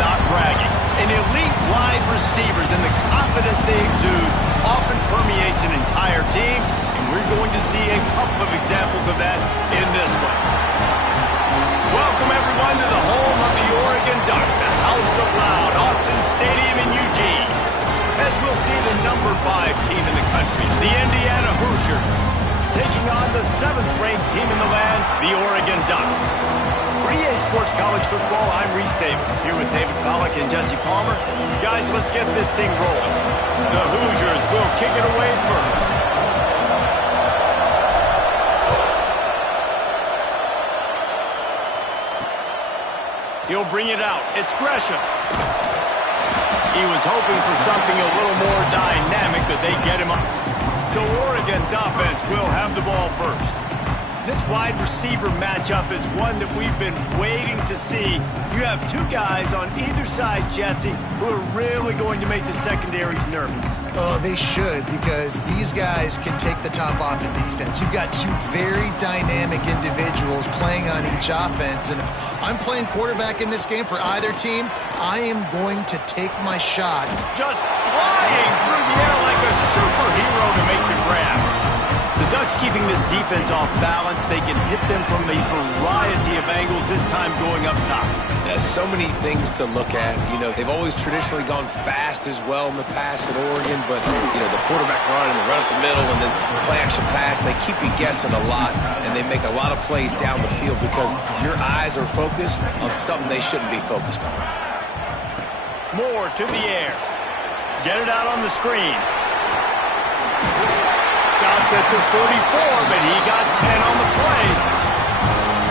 not bragging. An elite wide receivers and the confidence they exude often permeates an entire team, and we're going to see a couple of examples of that in this one. Welcome, everyone, to the home of the Oregon Ducks, the House of Loud, Autzen Stadium in Eugene. As we'll see the number 5 team in the country, the Indiana Hoosiers, taking on the 7th-ranked team in the land, the Oregon Ducks. For EA Sports College Football, I'm Reese Davis, here with David Pollack and Jesse Palmer. Guys, let's get this thing rolling. The Hoosiers will kick it away first. He'll bring it out. It's Gresham. He was hoping for something a little more dynamic, but they get him up. So Oregon's offense will have the ball first. This wide receiver matchup is one that we've been waiting to see. You have 2 guys on either side, Jesse, who are really going to make the secondaries nervous. Oh, they should, because these guys can take the top off in defense. You've got 2 very dynamic individuals playing on each offense, and if I'm playing quarterback in this game for either team, I am going to take my shot. Just flying through the air like a superhero to make the grab. The Ducks keeping this defense off balance. They can hit them from a variety of angles, this time going up top. There's so many things to look at. You know, they've always traditionally gone fast as well in the past at Oregon, but, you know, the quarterback run and the run up the middle and then the play-action pass, they keep you guessing a lot, and they make a lot of plays down the field because your eyes are focused on something they shouldn't be focused on. Moore to the air. Get it out on the screen. Stopped at the 44, but he got 10 on the play.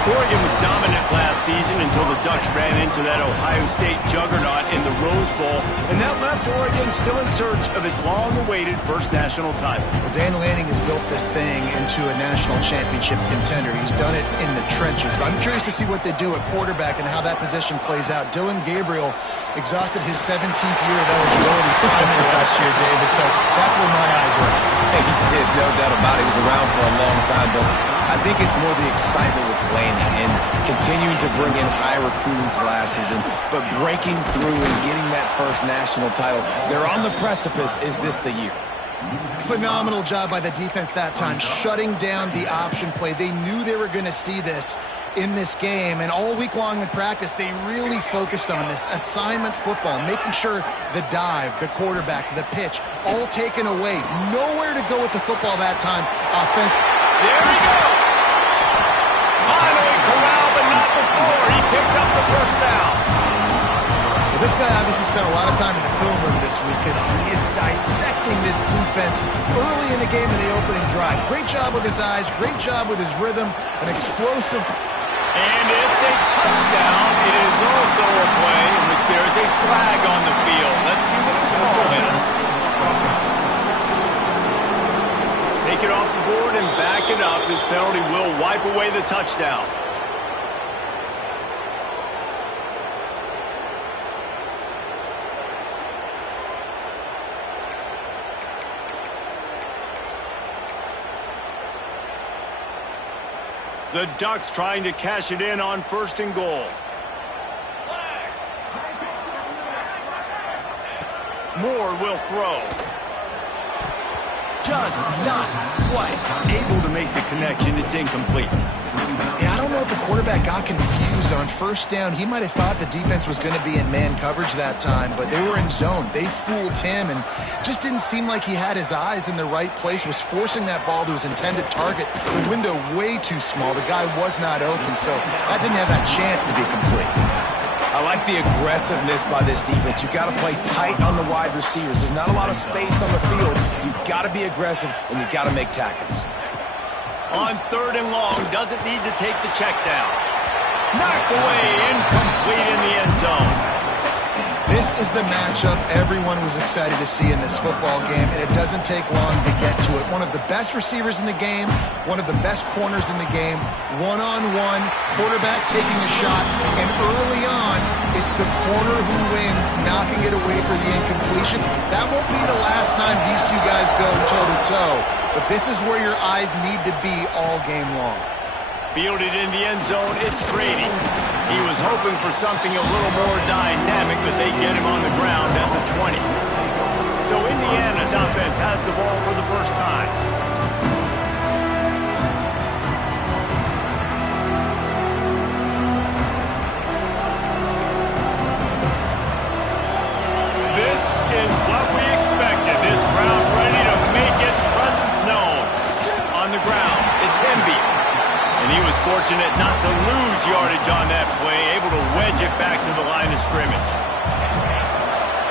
Oregon was dominant last season until the Ducks ran into that Ohio State juggernaut in the Rose Bowl, and that left Oregon still in search of its long-awaited first national title. Well, Dan Lanning has built this thing into a national championship contender. He's done it in the trenches. But I'm curious to see what they do at quarterback and how that position plays out. Dillon Gabriel exhausted his 17th year of eligibility finally last year, David, so that's where my eyes were. He did, no doubt about it. He was around for a long time, but I think it's more the excitement with Lanning and continuing to bring in high recruiting classes, but breaking through and getting that first national title. They're on the precipice. Is this the year? Phenomenal job by the defense that time, shutting down the option play. They knew they were going to see this in this game, and all week long in practice, they really focused on this assignment football, making sure the dive, the quarterback, the pitch, all taken away. Nowhere to go with the football that time. There he goes. Finally corralled, but not before. He picks up the first down. Well, this guy obviously spent a lot of time in the film room this week because he is dissecting this defense early in the game in the opening drive. Great job with his eyes, great job with his rhythm, an explosive. And it's a touchdown. It is also a play in which there is a flag on the field. Let's see what the call is. Take it off the board and back it up. This penalty will wipe away the touchdown. The Ducks trying to cash it in on 1st and goal. Moore will throw. Just not quite able to make the connection. It's incomplete. Yeah, I don't know if the quarterback got confused on 1st down. He might have thought the defense was going to be in man coverage that time, but they were in zone. They fooled him and just didn't seem like he had his eyes in the right place, was forcing that ball to his intended target. The window way too small. The guy was not open, so that didn't have that chance to be complete. I like the aggressiveness by this defense. You've got to play tight on the wide receivers. There's not a lot of space on the field. You've got to be aggressive, and you've got to make tackles. On 3rd and long, doesn't need to take the check down. Knocked away, incomplete in the end zone. This is the matchup everyone was excited to see in this football game, and it doesn't take long to get to it. One of the best receivers in the game, one of the best corners in the game, one-on-one, quarterback taking a shot, and early on, it's the corner who wins, knocking it away for the incompletion. That won't be the last time these 2 guys go toe-to-toe, but this is where your eyes need to be all game long. Fielded in the end zone, it's Brady. He was hoping for something a little more dynamic, but they get him on the ground at the 20. So Indiana's offense has the ball for the first time. This is what we expected. This crowd ready to make its presence known. On the ground, it's Hemby. And he was fortunate not to lose yardage on that play, able to wedge it back to the line of scrimmage.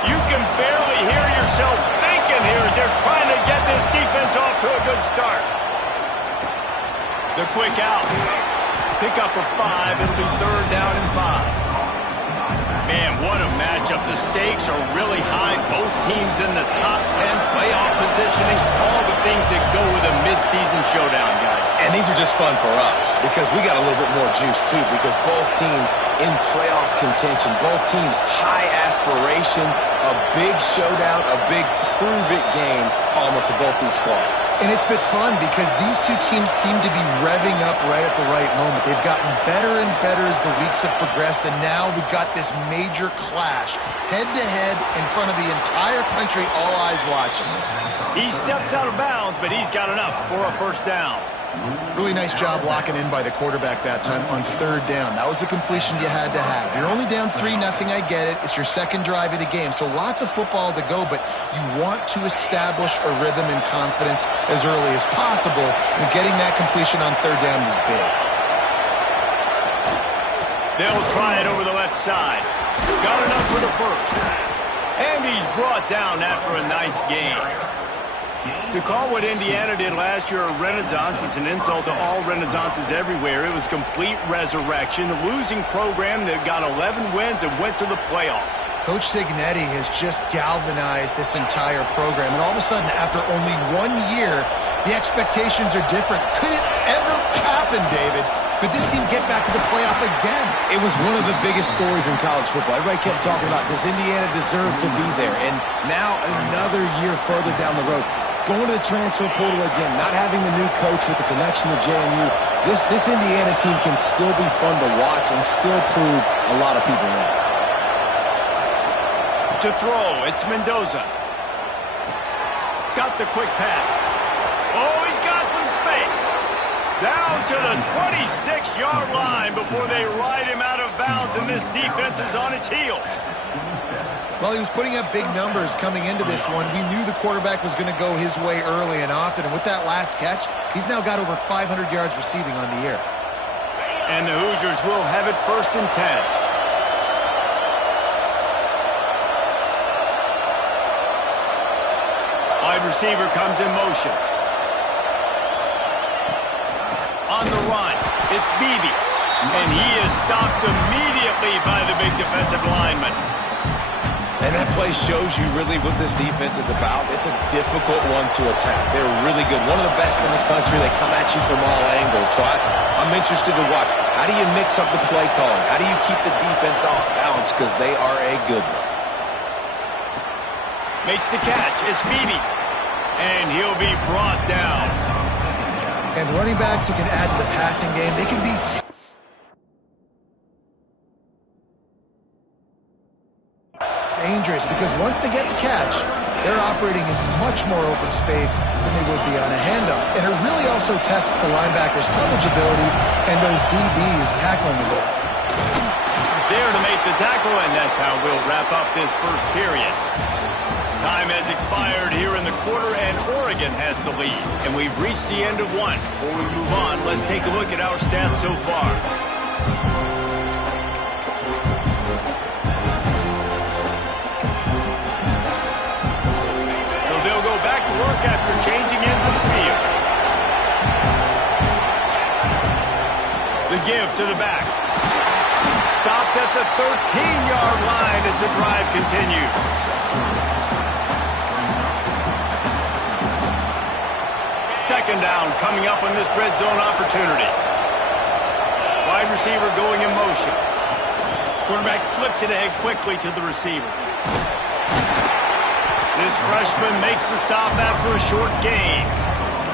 You can barely hear yourself thinking here as they're trying to get this defense off to a good start. The quick out. Pick up a 5. It'll be 3rd down and 5. Man, what a matchup. The stakes are really high. Both teams in the top 10, playoff positioning, all the things that go with a midseason showdown, guys. And these are just fun for us because we got a little bit more juice, too, because both teams in playoff contention, both teams high aspirations, a big showdown, a big prove-it game, Palmer, for both these squads. And it's been fun because these two teams seem to be revving up right at the right moment. They've gotten better and better as the weeks have progressed, and now we've got this major clash, head-to-head in front of the entire country, all eyes watching. He steps out of bounds, but he's got enough for a first down. Really nice job locking in by the quarterback that time on 3rd down. That was the completion you had to have. You're only down 3-0, I get it. It's your second drive of the game, so lots of football to go, but you want to establish a rhythm and confidence as early as possible, and getting that completion on 3rd down was big. They'll try it over the left side. Got enough for the first. And he's brought down after a nice game. To call what Indiana did last year a renaissance is an insult to all renaissances everywhere. It was complete resurrection. The losing program that got 11 wins and went to the playoffs. Coach Cignetti has just galvanized this entire program, and all of a sudden, after only 1 year, the expectations are different. Could it ever happen, David? Could this team get back to the playoff again? It was one of the biggest stories in college football. Everybody kept talking about, does Indiana deserve to be there? And now another year further down the road, going to the transfer portal again, not having the new coach with the connection to JMU, this Indiana team can still be fun to watch and still prove a lot of people wrong. To throw, it's Mendoza. Got the quick pass. Oh, he's got some space. Down to the 26-yard line before they ride him out of bounds, and this defense is on its heels. Well, he was putting up big numbers coming into this one. We knew the quarterback was going to go his way early and often, and with that last catch, he's now got over 500 yards receiving on the year. And the Hoosiers will have it 1st and 10. Wide receiver comes in motion. On the run, it's Beebe. And he is stopped immediately by the big defensive lineman. And that play shows you really what this defense is about. It's a difficult one to attack. They're really good. One of the best in the country. They come at you from all angles. So I'm interested to watch. How do you mix up the play calling? How do you keep the defense off balance? Because they are a good one. Makes the catch. It's Beebe. And he'll be brought down. And running backs who can add to the passing game, they can be dangerous because once they get the catch, they're operating in much more open space than they would be on a handoff. And it really also tests the linebackers' coverage ability and those DBs tackling the ball. There to make the tackle, and that's how we'll wrap up this first period. Time has expired here in the quarter, and Oregon has the lead. And we've reached the end of one. Before we move on, let's take a look at our stats so far. So they'll go back to work after changing into the field. The give to the back. Stopped at the 13-yard line as the drive continues. Second down coming up on this red zone opportunity. Wide receiver going in motion. Quarterback flips it ahead quickly to the receiver. This freshman makes the stop after a short gain.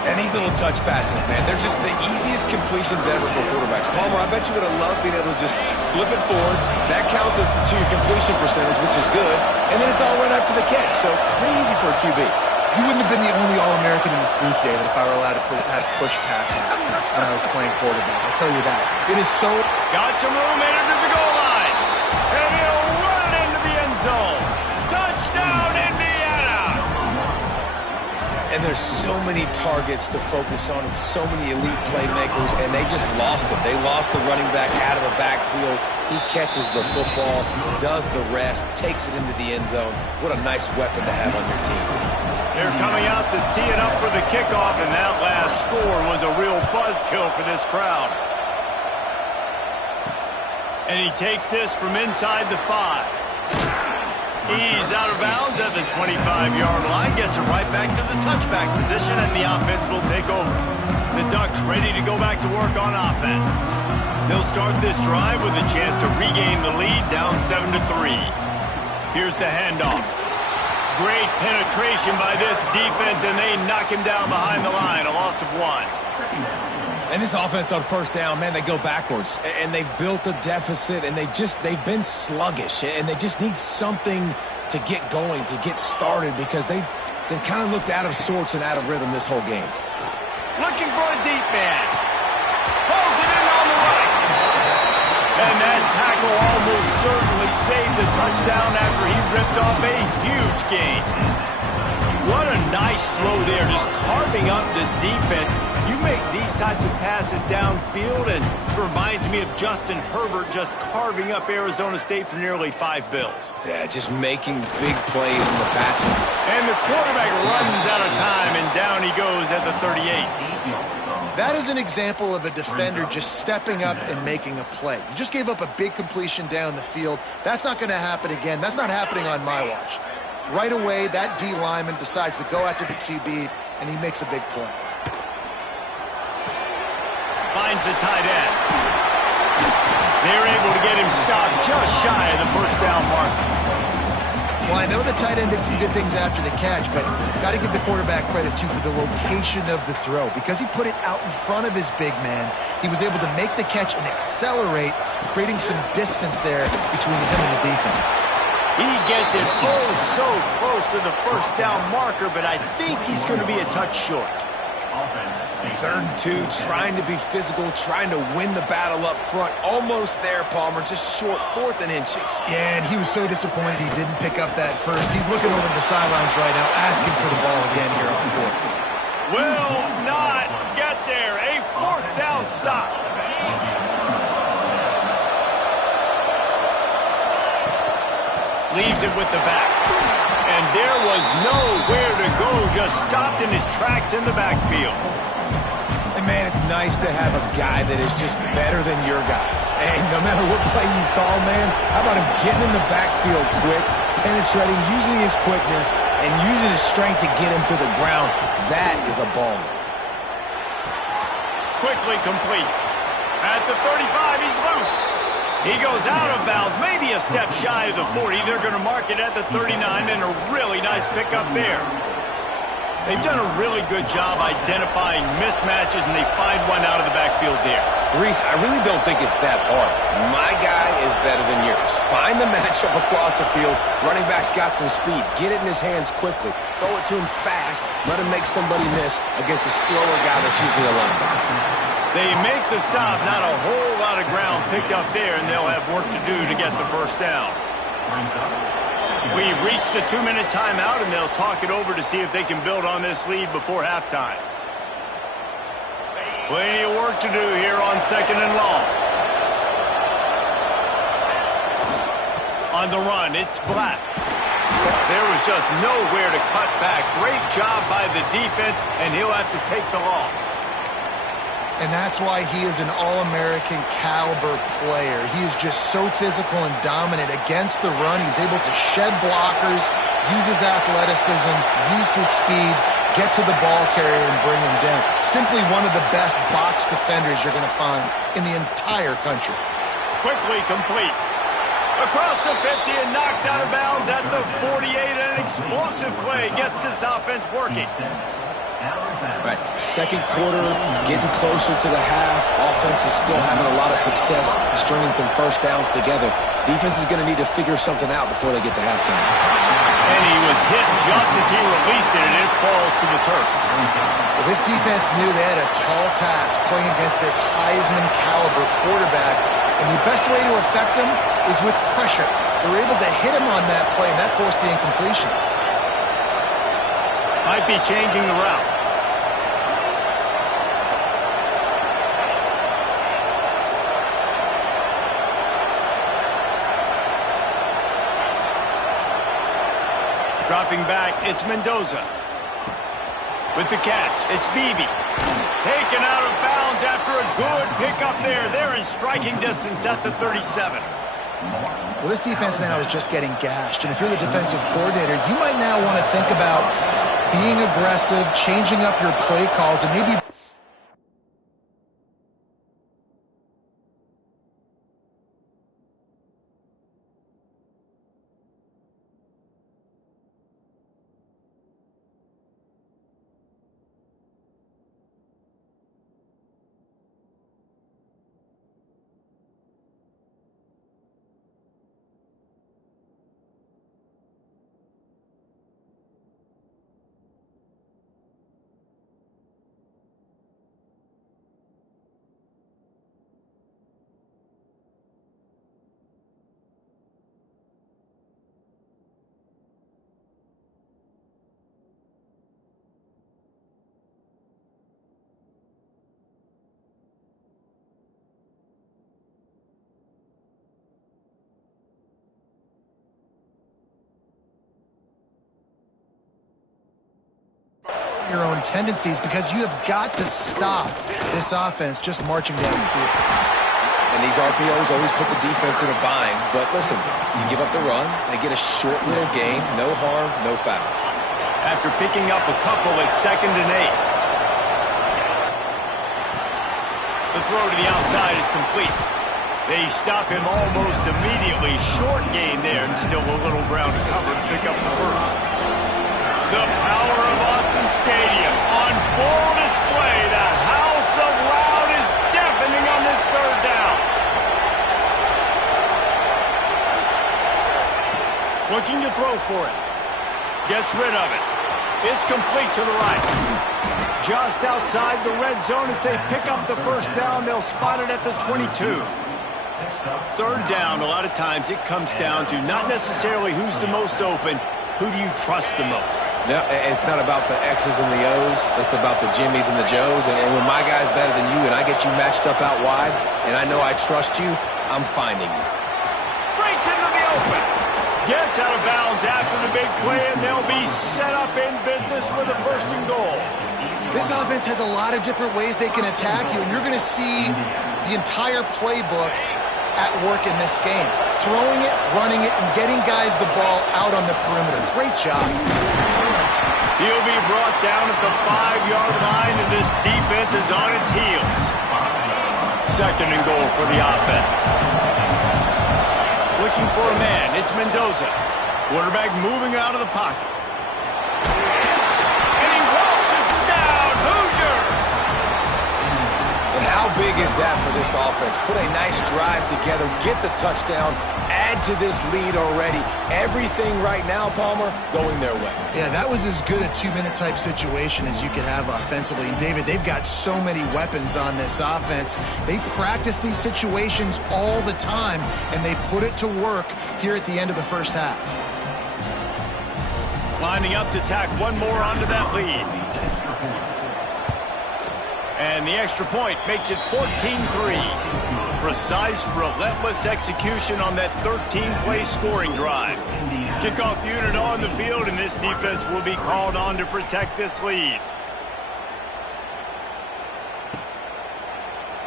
And these little touch passes, man, they're just the easiest completions ever for quarterbacks. Palmer, I bet you would have loved being able to just flip it forward. That counts as to your completion percentage, which is good. And then it's all right after the catch, so pretty easy for a QB. You wouldn't have been the only All-American in this booth, David, if I were allowed to have push passes when I was playing quarterback. I'll tell you that. It is so... Got some room, made it to the goal line. And he'll run it into the end zone. Touchdown, Indiana! And there's so many targets to focus on and so many elite playmakers, and they just lost him. They lost the running back out of the backfield. He catches the football, does the rest, takes it into the end zone. What a nice weapon to have on your team. They're coming out to tee it up for the kickoff, and that last score was a real buzzkill for this crowd. And he takes this from inside the 5. He's out of bounds at the 25-yard line, gets it right back to the touchback position, and the offense will take over. The Ducks ready to go back to work on offense. They'll start this drive with a chance to regain the lead, down 7-3. Here's the handoff. Great penetration by this defense, and they knock him down behind the line, a loss of 1. And this offense on first down, man, they go backwards. And they've built a deficit, and they've been sluggish. And they just need something to get going, to get started, because they've kind of looked out of sorts and out of rhythm this whole game. Looking for a deep man. Pulls it in on the right. And that tackle almost certainly saved a touchdown after he ripped off a huge gain. What a nice throw there, just carving up the defense. You make these types of passes downfield, and it reminds me of Justin Herbert just carving up Arizona State for nearly 5 bills. Yeah, just making big plays in the passing. And the quarterback runs out of time, and down he goes at the 38. That is an example of a defender just stepping up and making a play. You just gave up a big completion down the field. That's not going to happen again. That's not happening on my watch. Right away, that D lineman decides to go after the QB, and he makes a big play. Finds the tight end. They're able to get him stopped just shy of the first down mark. Well, I know the tight end did some good things after the catch, but got to give the quarterback credit, too, for the location of the throw. Because he put it out in front of his big man, he was able to make the catch and accelerate, creating some distance there between him and the defense. He gets it oh so close to the first down marker, but I think he's going to be a touch short. 3rd and 2, trying to be physical, trying to win the battle up front. Almost there, Palmer, just short, 4th and inches. Yeah, and he was so disappointed he didn't pick up that first. He's looking over the sidelines right now, asking for the ball again here on 4th. Will not get there. A 4th down stop. Leaves it with the back. And there was nowhere to go, just stopped in his tracks in the backfield. And, man, it's nice to have a guy that is just better than your guys. And no matter what play you call, man, how about him getting in the backfield quick, penetrating, using his quickness, and using his strength to get him to the ground. That is a ball. Quickly complete. At the 35, he's loose. He goes out of bounds, maybe a step shy of the 40. They're going to mark it at the 39, and a really nice pickup there. They've done a really good job identifying mismatches, and they find one out of the backfield there. Reese, I really don't think it's that hard. My guy is better than yours. Find the matchup across the field. Running back's got some speed. Get it in his hands quickly. Throw it to him fast. Let him make somebody miss against a slower guy that's usually a linebacker. They make the stop. Not a whole lot of ground picked up there, and they'll have work to do to get the first down. We've reached the 2-minute timeout, and they'll talk it over to see if they can build on this lead before halftime. Plenty of work to do here on 2nd and long. On the run, it's Black. There was just nowhere to cut back. Great job by the defense, and he'll have to take the loss. And that's why he is an All-American caliber player. He is just so physical and dominant against the run. He's able to shed blockers, use his athleticism, use his speed, get to the ball carrier and bring him down. Simply one of the best box defenders you're going to find in the entire country. Quickly complete. Across the 50 and knocked out of bounds at the 48. An explosive play gets this offense working. Right. Second quarter, getting closer to the half. Offense is still having a lot of success stringing some first downs together. Defense is going to need to figure something out before they get to halftime. And he was hit just as he released it, and it falls to the turf. Well, this defense knew they had a tall task playing against this Heisman-caliber quarterback, and the best way to affect him is with pressure. They were able to hit him on that play, and that forced the incompletion. Might be changing the route. Dropping back, it's Mendoza. With the catch, it's Beebe. Taken out of bounds after a good pickup there. They're in striking distance at the 37. Well, this defense now is just getting gashed. And if you're the defensive coordinator, you might now want to think about being aggressive, changing up your play calls, and maybe your own tendencies, because you have got to stop this offense just marching down the field. And these RPOs always put the defense in a bind. But listen, you give up the run, they get a short little gain, no harm, no foul. After picking up a couple at 2nd and 8. The throw to the outside is complete. They stop him almost immediately. Short gain there, and still a little ground to cover to pick up the first. The power of Autzen Stadium on full display. The house of loud is deafening on this 3rd down. Looking to throw for it. Gets rid of it. It's complete to the right. Just outside the red zone as they pick up the first down. They'll spot it at the 22. 3rd down, a lot of times it comes down to not necessarily who's the most open, who do you trust the most? No, it's not about the X's and the O's. It's about the Jimmies and the Joes. And when my guy's better than you and I get you matched up out wide and I know I trust you, I'm finding you. Breaks into the open. Gets out of bounds after the big play, and they'll be set up in business with a 1st and goal. This offense has a lot of different ways they can attack you, and you're going to see the entire playbook at work in this game. Throwing it, running it, and getting guys the ball out on the perimeter. Great job. He'll be brought down at the 5-yard line, and this defense is on its heels. 2nd and goal for the offense. Looking for a man, it's Mendoza. Quarterback moving out of the pocket. And he waltzes down. Hoosiers! And how big is that for this offense? Put a nice drive together, get the touchdown, add to this lead already. Everything right now, Palmer, going their way. Yeah, that was as good a 2-minute type situation as you could have offensively. And David, they've got so many weapons on this offense. They practice these situations all the time, and they put it to work here at the end of the first half. Lining up to tack one more onto that lead. And the extra point makes it 14-3. Precise, relentless execution on that 13-play scoring drive. Kickoff unit on the field, and this defense will be called on to protect this lead.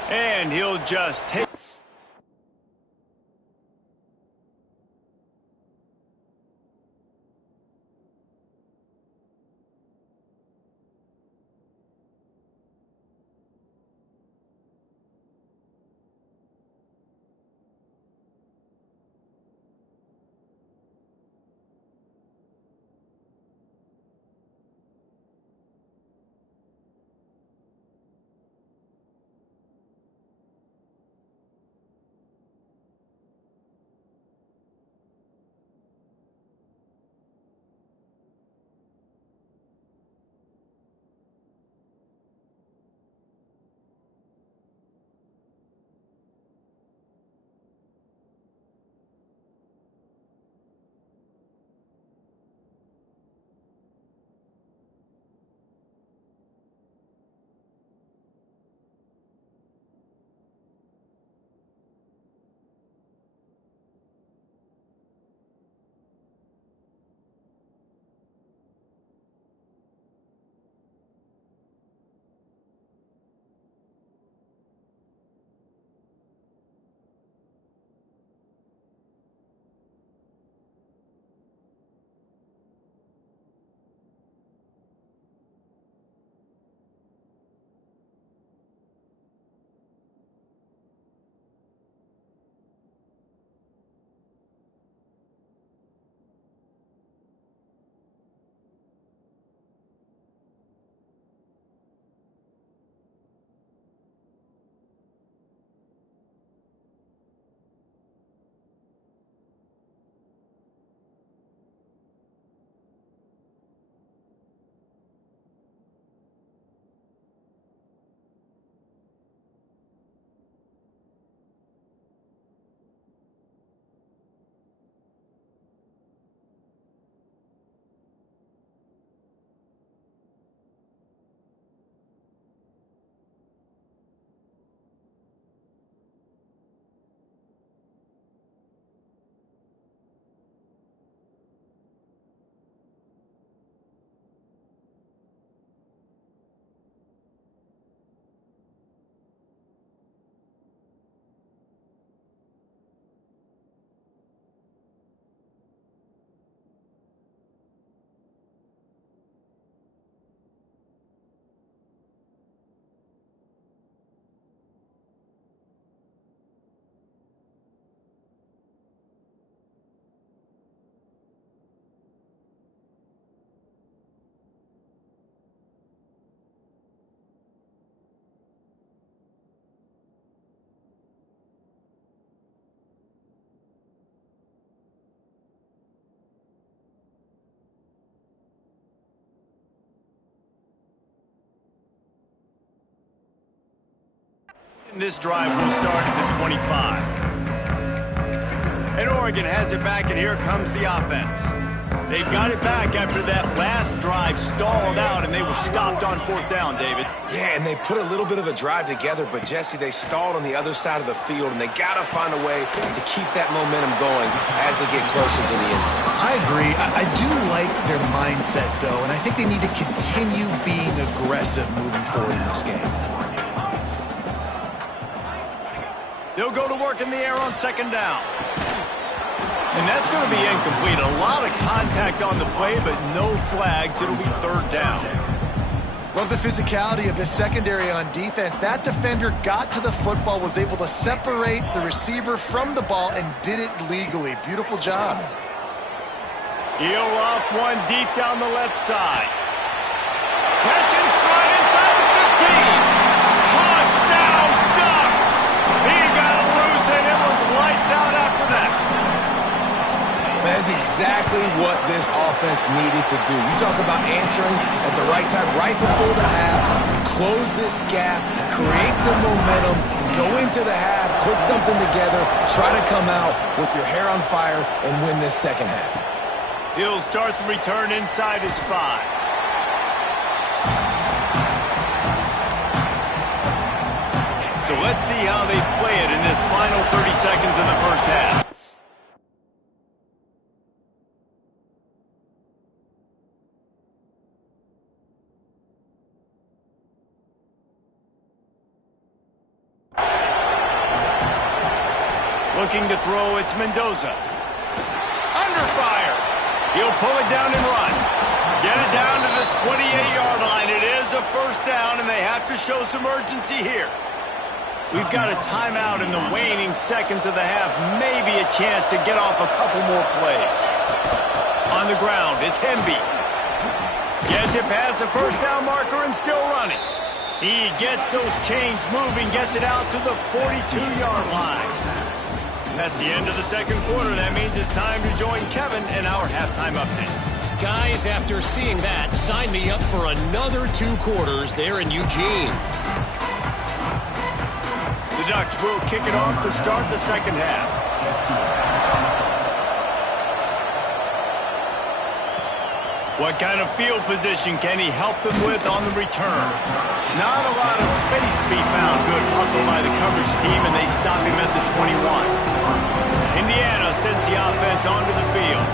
And he'll just take... and this drive will start at the 25. And Oregon has it back, and here comes the offense. They've got it back after that last drive stalled out, and they were stopped on fourth down, David. Yeah, and they put a little bit of a drive together, but, Jesse, they stalled on the other side of the field, and they got to find a way to keep that momentum going as they get closer to the end zone. I agree. I do like their mindset, though, and I think they need to continue being aggressive moving forward in this game. They'll go to work in the air on second down. And that's going to be incomplete. A lot of contact on the play, but no flags. It'll be third down. Love the physicality of this secondary on defense. That defender got to the football, was able to separate the receiver from the ball, and did it legally. Beautiful job. Heel off one deep down the left side. Catch and stride inside the 15. Touchdown, Ducks! He got loose, and it was lights out after that. That's exactly what this offense needed to do. You talk about answering at the right time, right before the half, close this gap, create some momentum, go into the half, put something together, try to come out with your hair on fire and win this second half. He'll start the return inside his 5. So let's see how they play it in this final 30 seconds in the first half. Looking to throw, it's Mendoza. Under fire. He'll pull it down and run. Get it down to the 28-yard line. It is a first down, and they have to show some urgency here. We've got a timeout in the waning seconds of the half. Maybe a chance to get off a couple more plays. On the ground, it's Hemby. Gets it past the first down marker and still running. He gets those chains moving, gets it out to the 42-yard line. That's the end of the second quarter. That means it's time to join Kevin in our halftime update. Guys, after seeing that, sign me up for another 2 quarters there in Eugene. The Ducks will kick it off to start the second half. What kind of field position can he help them with on the return? Not a lot of space to be found. Good hustle by the coverage team, and they stop him at the 21. Indiana sends the offense onto the field.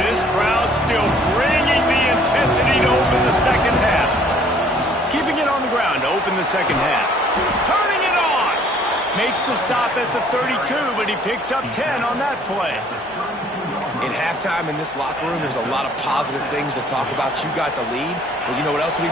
This crowd still bringing the intensity to open the second half. Keeping it on the ground to open the second half. Turning it on! Makes the stop at the 32, but he picks up 10 on that play. In halftime in this locker room, there's a lot of positive things to talk about. You got the lead, but you know what else we...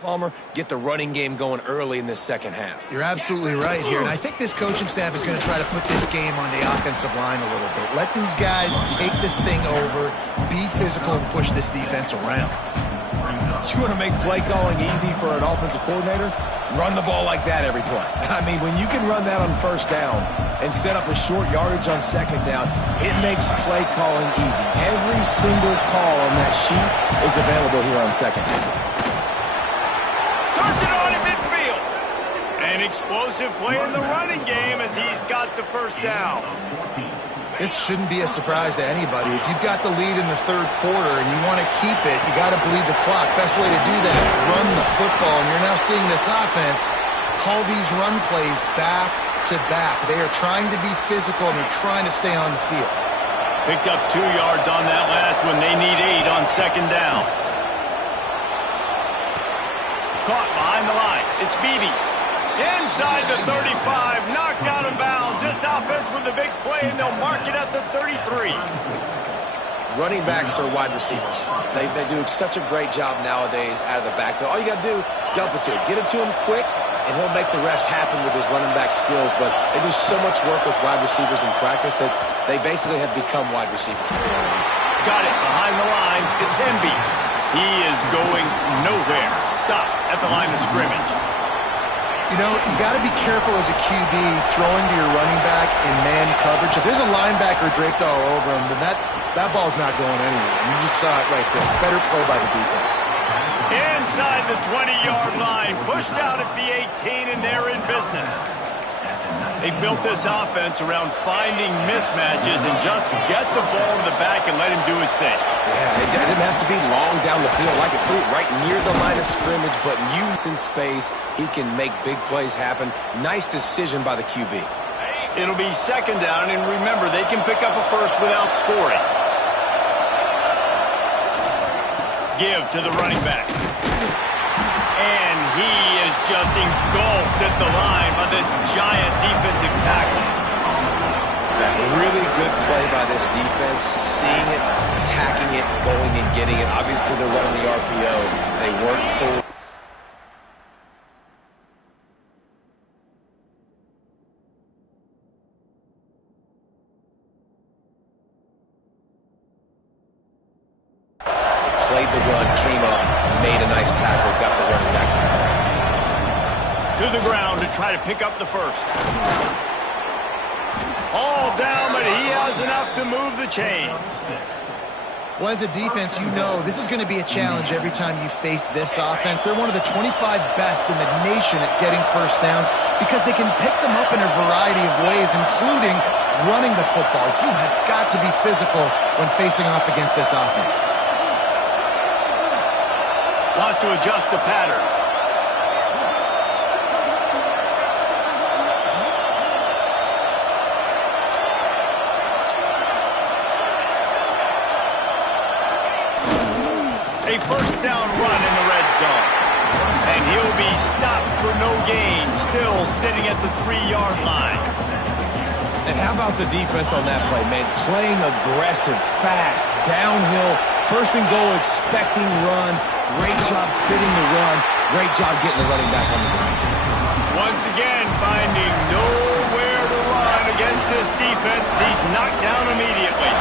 Palmer, get the running game going early in this second half. You're absolutely right here, and I think this coaching staff is going to try to put this game on the offensive line a little bit. Let these guys take this thing over, be physical, and push this defense around. You want to make play calling easy for an offensive coordinator? Run the ball like that every play. I mean, when you can run that on first down and set up a short yardage on second down, it makes play calling easy. Every single call on that sheet is available here on second down. Turns it on in midfield. An explosive play in the running game as he's got the first down. This shouldn't be a surprise to anybody. If you've got the lead in the third quarter and you want to keep it, you got to bleed the clock. Best way to do that, run the football. And you're now seeing this offense call these run plays back to back. They are trying to be physical and they're trying to stay on the field. Picked up 2 yards on that last one. They need 8 on second down. Caught behind the line. It's Beebe. Inside the 35, knocked out of bounds. This offense with a big play, and they'll mark it at the 33. Running backs are wide receivers. They do such a great job nowadays out of the backfield. All you got to do, dump it to him. Get it to him quick, and he'll make the rest happen with his running back skills. But they do so much work with wide receivers in practice that they basically have become wide receivers. Got it behind the line. It's Hemby. He is going nowhere. Stop at the line of scrimmage. You know, you got to be careful as a QB throwing to your running back in man coverage. If there's a linebacker draped all over him, then that ball's not going anywhere. And you just saw it right there. Better play by the defense. Inside the 20-yard line, pushed out at the 18, and they're in business. They built this offense around finding mismatches and just get the ball in the back and let him do his thing. Yeah, it didn't have to be long down the field. Like it threw it right near the line of scrimmage, but in space, he can make big plays happen. Nice decision by the QB. It'll be second down, and remember, they can pick up a first without scoring. Give to the running back. And he is just engulfed at the line by this giant defensive tackle. Really good play by this defense, seeing it, attacking it, going and getting it. Obviously, they're running the RPO. They work full. Played the run, came up, made a nice tackle, got the running back. To the ground to try to pick up the first. All down, but he has enough to move the chains. Well, as a defense, you know this is going to be a challenge every time you face this offense. They're one of the 25 best in the nation at getting first downs because they can pick them up in a variety of ways, including running the football. You have got to be physical when facing off against this offense. Wants to adjust the pattern. A first down run in the red zone. And he'll be stopped for no gain, still sitting at the 3-yard line. And how about the defense on that play, man? Playing aggressive, fast, downhill, first and goal, expecting run. Great job fitting the run. Great job getting the running back on the ground. Once again, finding nowhere to run against this defense. He's knocked down immediately.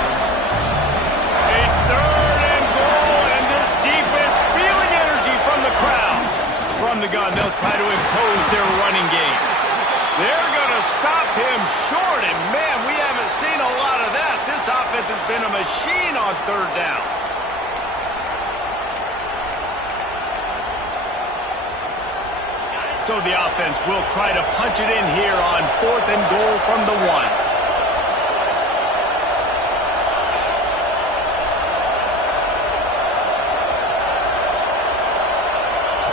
A third and goal, and this defense feeling energy from the crowd. From the gun, they'll try to impose their running game. They're going to stop him short, and man, we haven't seen a lot of that. This offense has been a machine on third down. So the offense will try to punch it in here on 4th and goal from the 1.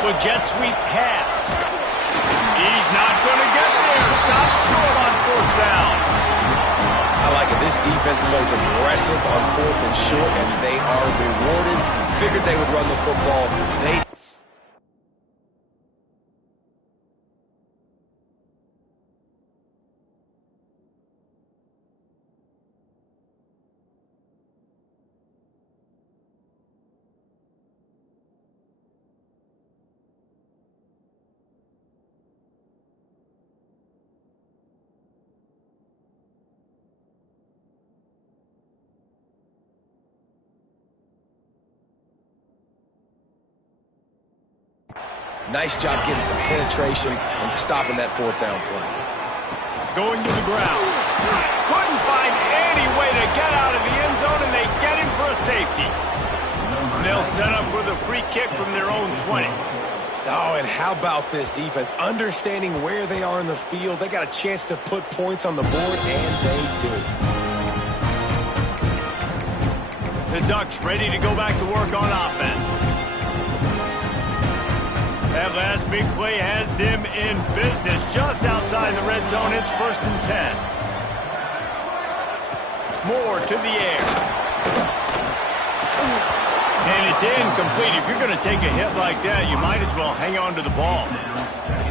With jet sweep pass. He's not going to get there. Stop short on 4th down. I like it. This defense plays aggressive on 4th and short, and they are rewarded. Figured they would run the football. They Nice job getting some penetration and stopping that fourth down play. Going to the ground. Couldn't find any way to get out of the end zone, and they get him for a safety. And they'll set up with a free kick from their own 20. Oh, and how about this defense? Understanding where they are in the field. They got a chance to put points on the board, and they did. The Ducks ready to go back to work on offense. That last big play has them in business just outside the red zone. It's 1st and 10. Moore to the air. And it's incomplete. If you're going to take a hit like that, you might as well hang on to the ball.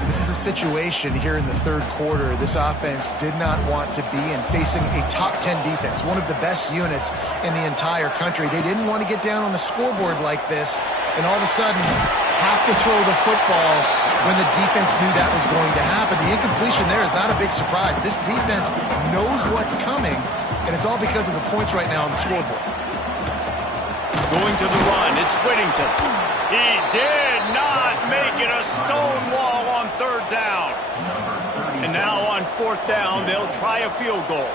This is a situation here in the third quarter this offense did not want to be in, facing a top 10 defense, one of the best units in the entire country. They didn't want to get down on the scoreboard like this, and all of a sudden have to throw the football when the defense knew that was going to happen. The incompletion there is not a big surprise. This defense knows what's coming, and it's all because of the points right now on the scoreboard. Going to the run, it's Whittington. He did not make it a stone wall on 3rd down. And now on 4th down, they'll try a field goal.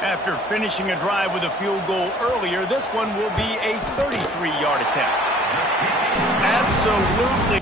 After finishing a drive with a field goal earlier, this one will be a 33-yard attempt. Absolutely.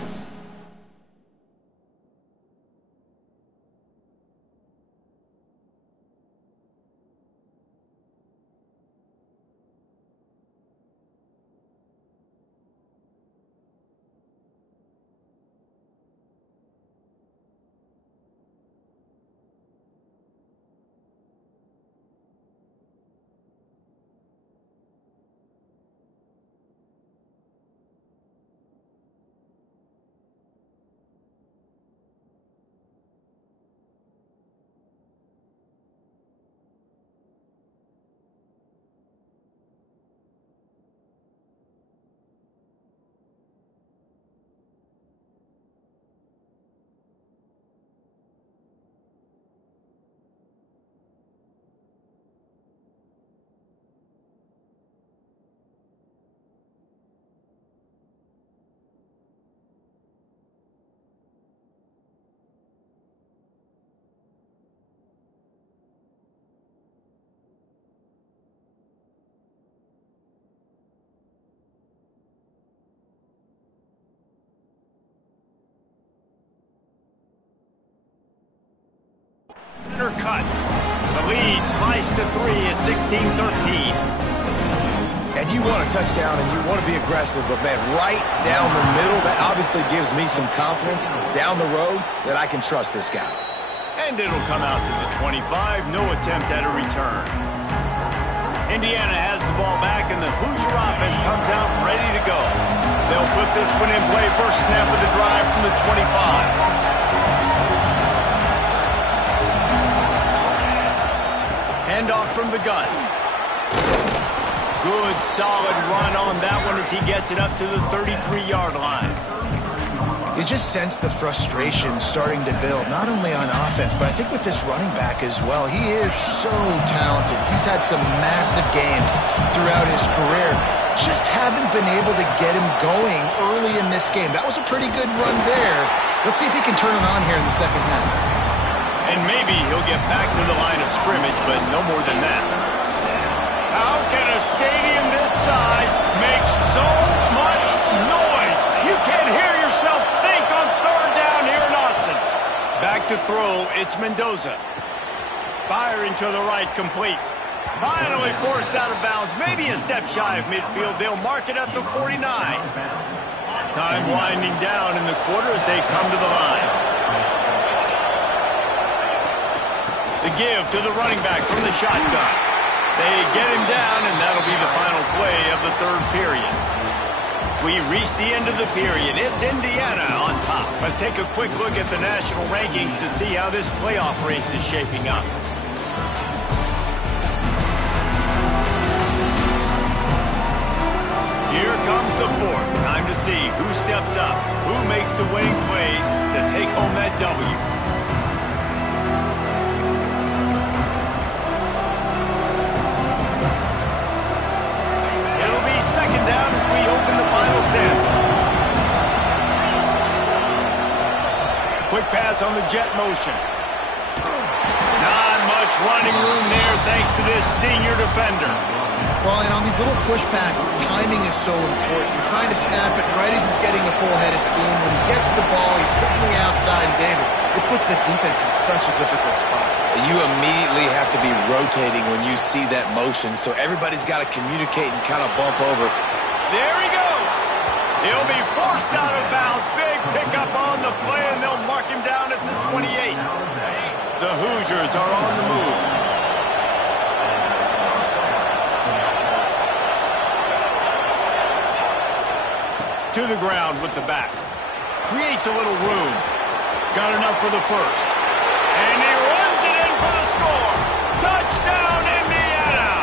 Center cut. The lead sliced to 3 at 16-13. And you want a touchdown and you want to be aggressive, but man, right down the middle, that obviously gives me some confidence down the road that I can trust this guy. And it'll come out to the 25. No attempt at a return. Indiana has the ball back, and the Hoosier offense comes out ready to go. They'll put this one in play. First snap of the drive from the 25. Handoff from the gun. Good, solid run on that one as he gets it up to the 33-yard line. You just sense the frustration starting to build, not only on offense, but I think with this running back as well. He is so talented. He's had some massive games throughout his career. Just haven't been able to get him going early in this game. That was a pretty good run there. Let's see if he can turn it on here in the second half. And maybe he'll get back to the line of scrimmage, but no more than that. How can a stadium this size make so much noise? You can't hear yourself think on 3rd down here in Autzen. Back to throw, it's Mendoza. Firing to the right, complete. Finally forced out of bounds, maybe a step shy of midfield. They'll mark it at the 49. Time winding down in the quarter as they come to the line. The give to the running back from the shotgun. They get him down, and that'll be the final play of the 3rd period. We reach the end of the period. It's Indiana on top. Let's take a quick look at the national rankings to see how this playoff race is shaping up. Here comes the 4th. Time to see who steps up, who makes the winning plays to take home that W. Second down as we open the final stanza. pass on the jet motion. Not much running room there thanks to this senior defender. Well, and on these little push passes, timing is so important. You're trying to snap it right as he's getting a full head of steam. When he gets the ball, he's hitting the outside, and David, it puts the defense in such a difficult spot. You immediately have to be rotating when you see that motion, so everybody's got to communicate and kind of bump over. There he goes. He'll be forced out of bounds. Big pickup on the play, and they'll mark him down at the 28. The Hoosiers are on the move. To the ground with the back. Creates a little room. Got enough for the first. And he runs it in for the score. Touchdown, Indiana!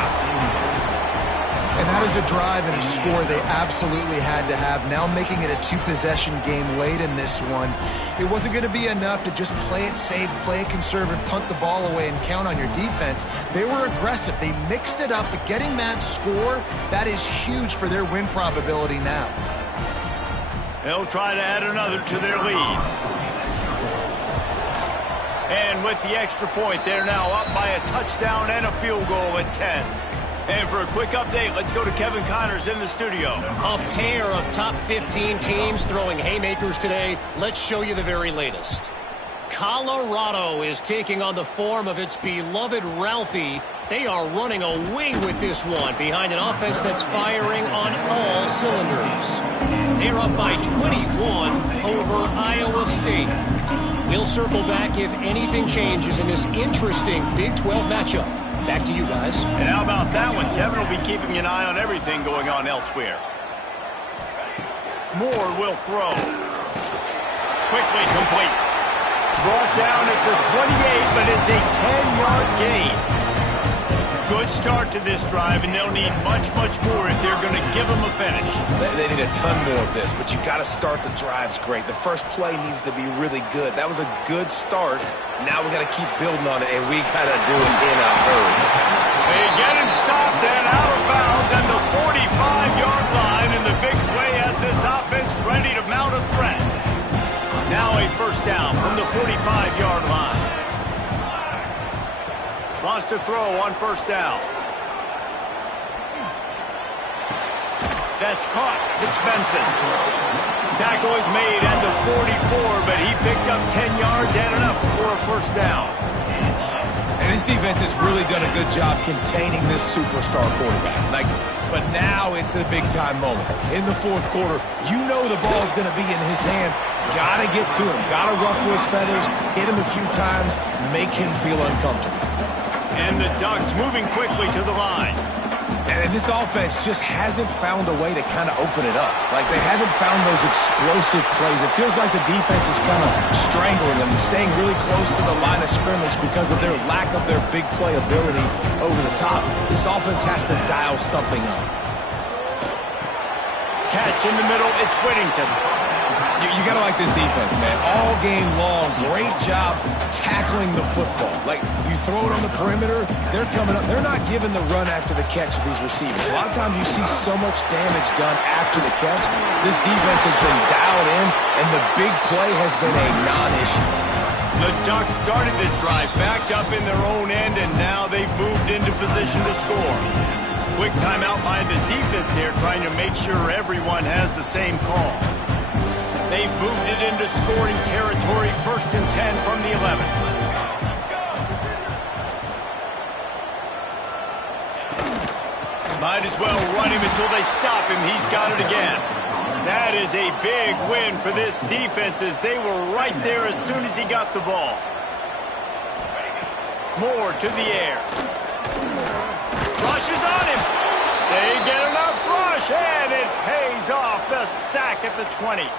And that is a drive and a score they absolutely had to have. Now making it a two-possession game late in this one. It wasn't going to be enough to just play it safe, play it conservative, punt the ball away, and count on your defense. They were aggressive. They mixed it up, but getting that score, that is huge for their win probability now. They'll try to add another to their lead. And with the extra point, they're now up by a touchdown and a field goal at 10. And for a quick update, let's go to Kevin Connors in the studio. A pair of top 15 teams throwing haymakers today. Let's show you the very latest. Colorado is taking on the form of its beloved Ralphie. They are running a wing with this one behind an offense that's firing on all cylinders. They're up by 21 over Iowa State. We'll circle back if anything changes in this interesting Big 12 matchup. Back to you guys. And how about that one? Kevin will be keeping an eye on everything going on elsewhere. Moore will throw. Quickly complete. Brought down at the 28, but it's a 10-yard gain. Good start to this drive, and they'll need much, much more if they're going to give them a finish. They need a ton more of this, but you got to start the drives great. The first play needs to be really good. That was a good start. Now we got to keep building on it, and we got to do it in a hurry. They get him stopped and out of bounds at the 45-yard line, and the big play has this offense ready to mount a threat. Now a first down from the 45-yard line. Wants to throw on first down. That's caught. It's Benson. Tackle is made at the 44, but he picked up 10 yards and enough for a first down. And this defense has really done a good job containing this superstar quarterback. But now it's a big-time moment. In the fourth quarter, you know the ball's going to be in his hands. Got to get to him. Got to ruffle his feathers, hit him a few times, make him feel uncomfortable. And the Ducks moving quickly to the line. And this offense just hasn't found a way to kind of open it up. Like, they haven't found those explosive plays. It feels like the defense is kind of strangling them and staying really close to the line of scrimmage because of their lack of their big play ability over the top. This offense has to dial something up. Catch in the middle, it's Whittington. You got to like this defense, man. All game long, great job tackling the football. Like, you throw it on the perimeter, they're coming up. They're not giving the run after the catch of these receivers. A lot of times you see so much damage done after the catch. This defense has been dialed in, and the big play has been a non-issue. The Ducks started this drive backed up in their own end, and now they've moved into position to score. Quick timeout by the defense here, trying to make sure everyone has the same call. They've moved it into scoring territory, 1st and 10 from the 11. Might as well run him until they stop him. He's got it again. That is a big win for this defense as they were right there as soon as he got the ball. Moore to the air. Rush is on him. They get enough rush, and it pays off. The sack at the 20.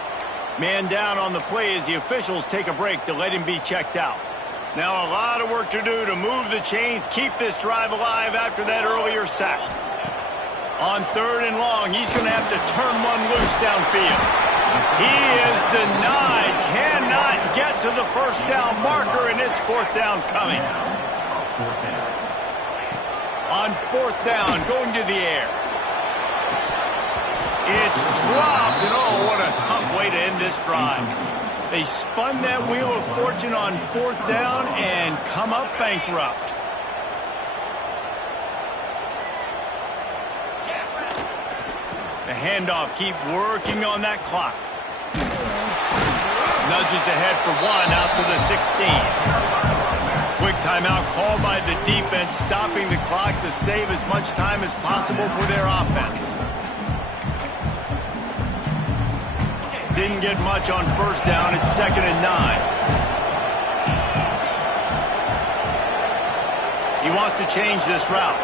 Man down on the play as the officials take a break to let him be checked out. Now a lot of work to do to move the chains, keep this drive alive after that earlier sack. On 3rd and long, he's going to have to turn one loose downfield. He is denied, cannot get to the first down marker, and it's 4th down coming. On 4th down, going to the air. It's dropped, and oh, what a tough way to end this drive. They spun that wheel of fortune on fourth down and come up bankrupt. The handoff, keep working on that clock. Nudges ahead for one out to the 16. Quick timeout called by the defense, stopping the clock to save as much time as possible for their offense. Didn't get much on first down. It's 2nd and 9. He wants to change this route.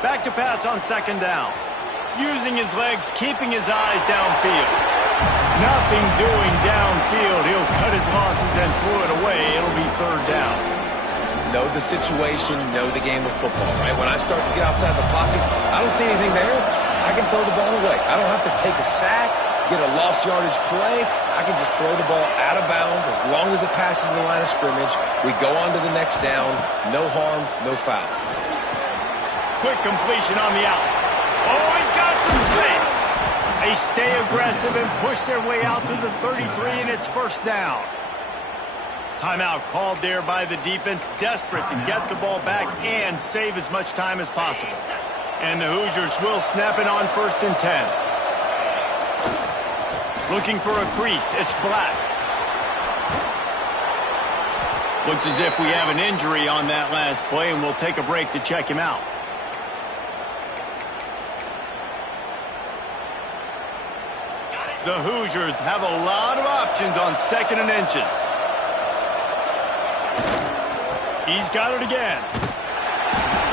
Back to pass on 2nd down. Using his legs, keeping his eyes downfield. Nothing doing downfield. He'll cut his losses and throw it away. It'll be 3rd down. Know the situation, know the game of football, right? When I start to get outside the pocket, I don't see anything there. I can throw the ball away. I don't have to take a sack, get a lost yardage play. I can just throw the ball out of bounds as long as it passes the line of scrimmage. We go on to the next down. No harm, no foul. Quick completion on the out. Oh, he's got some space. They stay aggressive and push their way out to the 33, and it's 1st down. Timeout called there by the defense, desperate to get the ball back and save as much time as possible. And the Hoosiers will snap it on 1st and 10. Looking for a crease, it's Black. Looks as if we have an injury on that last play, and we'll take a break to check him out. The Hoosiers have a lot of options on 2nd and inches. He's got it again.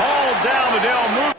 Ball down to Del Moody.